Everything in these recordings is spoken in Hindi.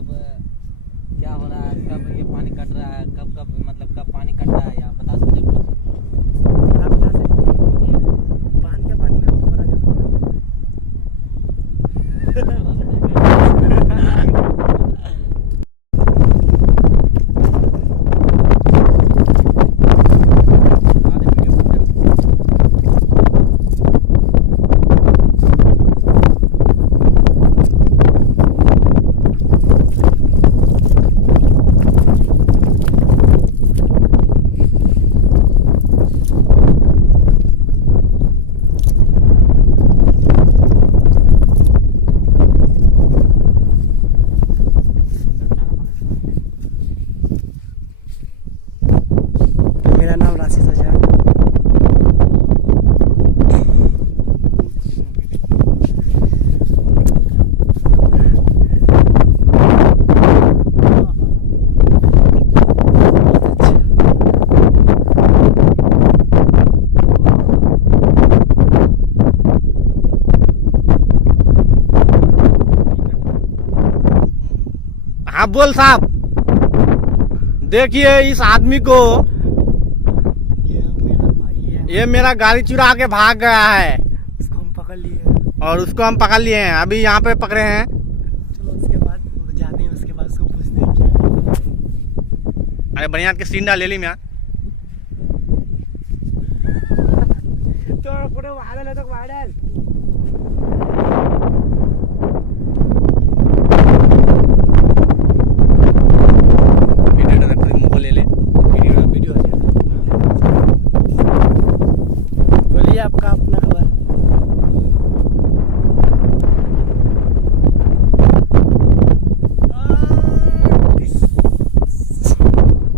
कब क्या हो रहा है, कब ये पानी कट रहा है, कब कब मतलब कब पानी कट रहा है, या बता सकते हो कुछ? आप बता सकते हैं ये बांध के पानी में भरा जाता है। मेरा नाम राशि सजा। हाँ बोल साहब, देखिए इस आदमी को, ये मेरा गाड़ी चुरा के भाग गया है। उसको हम पकड़ लिए और उसको हम पकड़ लिए हैं, अभी यहाँ पे पकड़े हैं। चलो उसके बाद जाते हैं, उसके बाद उसको पूछते हैं क्या है। अरे बढ़िया के सीन ले ली मैं। तो पूरा वायरल है, तो वायरल। ले ले वीडियो आ जाए। बोलिए आपका अपना खबर।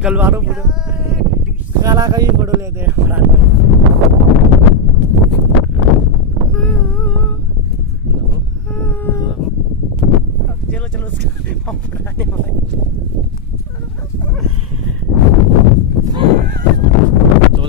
कलवारो फोटो काला का ही फोटो लेते हैं फरान भाई। चलो चलो उसका फराने भाई। तो